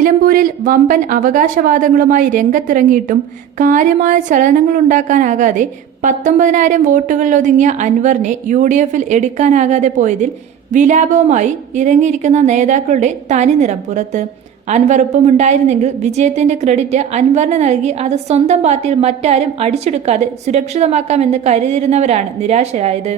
നിലമ്പൂരിൽ വമ്പൻ അവകാശവാദങ്ങളുമായി രംഗത്തിറങ്ങിയിട്ടും കാര്യമായ ചലനങ്ങളുണ്ടാക്കാനാകാതെ പത്തൊമ്പതിനായിരം വോട്ടുകളിലൊതുങ്ങിയ അൻവറിനെ യു ഡി എഫിൽ എടുക്കാനാകാതെ പോയതിൽ വിലാപവുമായി ഇറങ്ങിയിരിക്കുന്ന നേതാക്കളുടെ തനിനിറം പുറത്ത്. അൻവർ ഒപ്പമുണ്ടായിരുന്നെങ്കിൽ വിജയത്തിന്റെ ക്രെഡിറ്റ് അൻവറിന് നൽകി അത് സ്വന്തം പാർട്ടിയിൽ മറ്റാരും അടിച്ചെടുക്കാതെ സുരക്ഷിതമാക്കാമെന്ന് കരുതിയിരുന്നവരാണ് നിരാശരായത്.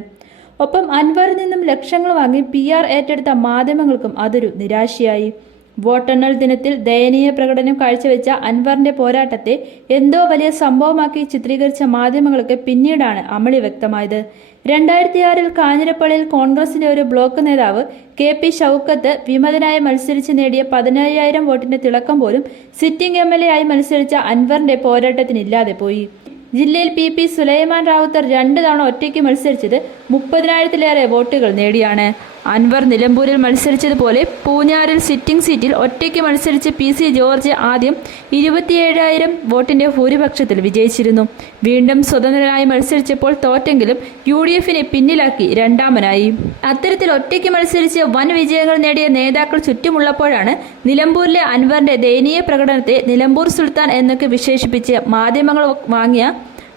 ഒപ്പം അൻവറിൽ നിന്നും ലക്ഷങ്ങൾ വാങ്ങി പി ആർ ഏറ്റെടുത്ത മാധ്യമങ്ങൾക്കും അതൊരു നിരാശയായി. വോട്ടെണ്ണൽ ദിനത്തിൽ ദയനീയ പ്രകടനം കാഴ്ചവെച്ച അൻവറിന്റെ പോരാട്ടത്തെ എന്തോ വലിയ സംഭവമാക്കി ചിത്രീകരിച്ച മാധ്യമങ്ങൾക്ക് പിന്നീടാണ് അമളി വ്യക്തമായത്. രണ്ടായിരത്തി ആറിൽ കാഞ്ഞിരപ്പള്ളിയിൽ കോൺഗ്രസിന്റെ ഒരു ബ്ലോക്ക് നേതാവ് കെ പി ഷൌക്കത്ത് വിമതനായി മത്സരിച്ച് നേടിയ പതിനയ്യായിരം വോട്ടിന്റെ തിളക്കം പോലും സിറ്റിംഗ് എം എൽ എ ആയി മത്സരിച്ച അൻവറിന്റെ പോരാട്ടത്തിനില്ലാതെ പോയി. ജില്ലയിൽ പി പി സുലൈമാൻ റാവുത്തർ രണ്ട് തവണ ഒറ്റയ്ക്ക് മത്സരിച്ചത് മുപ്പതിനായിരത്തിലേറെ വോട്ടുകൾ നേടിയാണ്. അൻവർ നിലമ്പൂരിൽ മത്സരിച്ചതുപോലെ പൂഞ്ഞാറിൽ സിറ്റിംഗ് സീറ്റിൽ ഒറ്റയ്ക്ക് മത്സരിച്ച് പി സി ജോർജ് ആദ്യം ഇരുപത്തിയേഴായിരം വോട്ടിന്റെ ഭൂരിപക്ഷത്തിൽ വിജയിച്ചിരുന്നു. വീണ്ടും സ്വതന്ത്രനായി മത്സരിച്ചപ്പോൾ തോറ്റെങ്കിലും യു ഡി എഫിനെ പിന്നിലാക്കി രണ്ടാമനായി. അത്തരത്തിൽ ഒറ്റയ്ക്ക് മത്സരിച്ച് വൻ വിജയങ്ങൾ നേടിയ നേതാക്കൾ ചുറ്റുമുള്ളപ്പോഴാണ് നിലമ്പൂരിലെ അൻവറിന്റെ ദയനീയ പ്രകടനത്തെ നിലമ്പൂർ സുൽത്താൻ എന്നൊക്കെ വിശേഷിപ്പിച്ച് മാധ്യമങ്ങൾ വാങ്ങിയ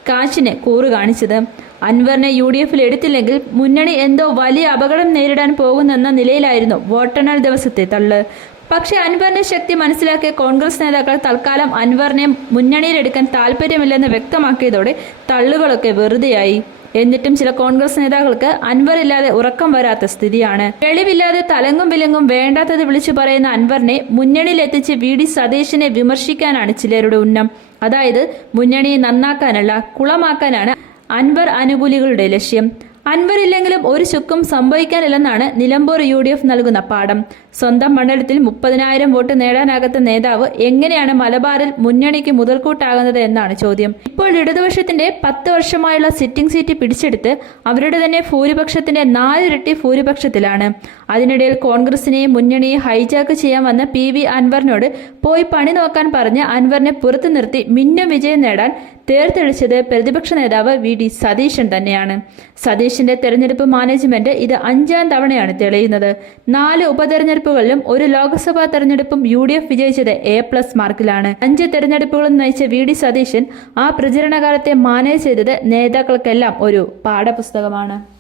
കാശിന് കൂറ് കാണിച്ചത്. അൻവറിനെ യു ഡി എഫിൽ എടുത്തില്ലെങ്കിൽ മുന്നണി എന്തോ വലിയ അപകടം നേരിടാൻ പോകുന്നെന്ന നിലയിലായിരുന്നു വോട്ടെണ്ണൽ ദിവസത്തെ തള്ള്. പക്ഷേ അൻവറിന്റെ ശക്തി മനസ്സിലാക്കിയ കോൺഗ്രസ് നേതാക്കൾ തൽക്കാലം അൻവറിനെ മുന്നണിയിലെടുക്കാൻ താല്പര്യമില്ലെന്ന് വ്യക്തമാക്കിയതോടെ തള്ളുകളൊക്കെ വെറുതെയായി. എന്നിട്ടും ചില കോൺഗ്രസ് നേതാക്കൾക്ക് അൻവർ ഇല്ലാതെ ഉറക്കം വരാത്ത സ്ഥിതിയാണ്. തെളിവില്ലാതെ തലങ്ങും വിലങ്ങും വേണ്ടാത്തത് വിളിച്ചു പറയുന്ന അൻവറിനെ മുന്നണിയിലെത്തിച്ച് വി. ഡി. സതീശിനെ വിമർശിക്കാനാണ് ചിലരുടെ ഉന്നം. അതായത് മുന്നണിയെ നന്നാക്കാനല്ല കുളമാക്കാനാണ് അൻവർ അനുകൂലികളുടെ ലക്ഷ്യം. അൻവർ ഇല്ലെങ്കിലും ഒരു ചുക്കും സംഭവിക്കാനില്ലെന്നാണ് നിലമ്പൂർ യു ഡി എഫ് നൽകുന്ന പാഠം. സ്വന്തം മണ്ഡലത്തിൽ മുപ്പതിനായിരം വോട്ട് നേടാനാകാത്ത നേതാവ് എങ്ങനെയാണ് മലബാറിൽ മുന്നണിക്ക് മുതൽക്കൂട്ടാകുന്നത് എന്നാണ് ചോദ്യം. ഇപ്പോൾ ഇടതുപക്ഷത്തിന്റെ പത്ത് വർഷമായുള്ള സിറ്റിംഗ് സീറ്റ് പിടിച്ചെടുത്ത് അവരുടെ തന്നെ ഭൂരിപക്ഷത്തിന്റെ നാലിരട്ടി ഭൂരിപക്ഷത്തിലാണ്. അതിനിടയിൽ കോൺഗ്രസിനെയും മുന്നണിയെ ഹൈജാക്ക് ചെയ്യാൻ വന്ന പി വി അൻവറിനോട് പോയി പണി നോക്കാൻ പറഞ്ഞ് അൻവറിനെ പുറത്തു നിർത്തി മിന്നും വിജയം നേടാൻ തേർത്തെളിച്ചത് പ്രതിപക്ഷ നേതാവ് വി ഡി സതീശൻ തന്നെയാണ്. സതീശിന്റെ തെരഞ്ഞെടുപ്പ് മാനേജ്മെന്റ് ഇത് അഞ്ചാം തവണയാണ് തെളിയുന്നത്. നാല് ഉപതെരഞ്ഞെടുപ്പുകളിലും ഒരു ലോക്സഭാ തെരഞ്ഞെടുപ്പും യു ഡി എഫ് വിജയിച്ചത് എ പ്ലസ് മാർക്കിലാണ്. അഞ്ച് തെരഞ്ഞെടുപ്പുകളും നയിച്ച വി ഡി സതീശൻ ആ പ്രചരണകാലത്തെ മാനേജ് ചെയ്തത് നേതാക്കൾക്കെല്ലാം ഒരു പാഠപുസ്തകമാണ്.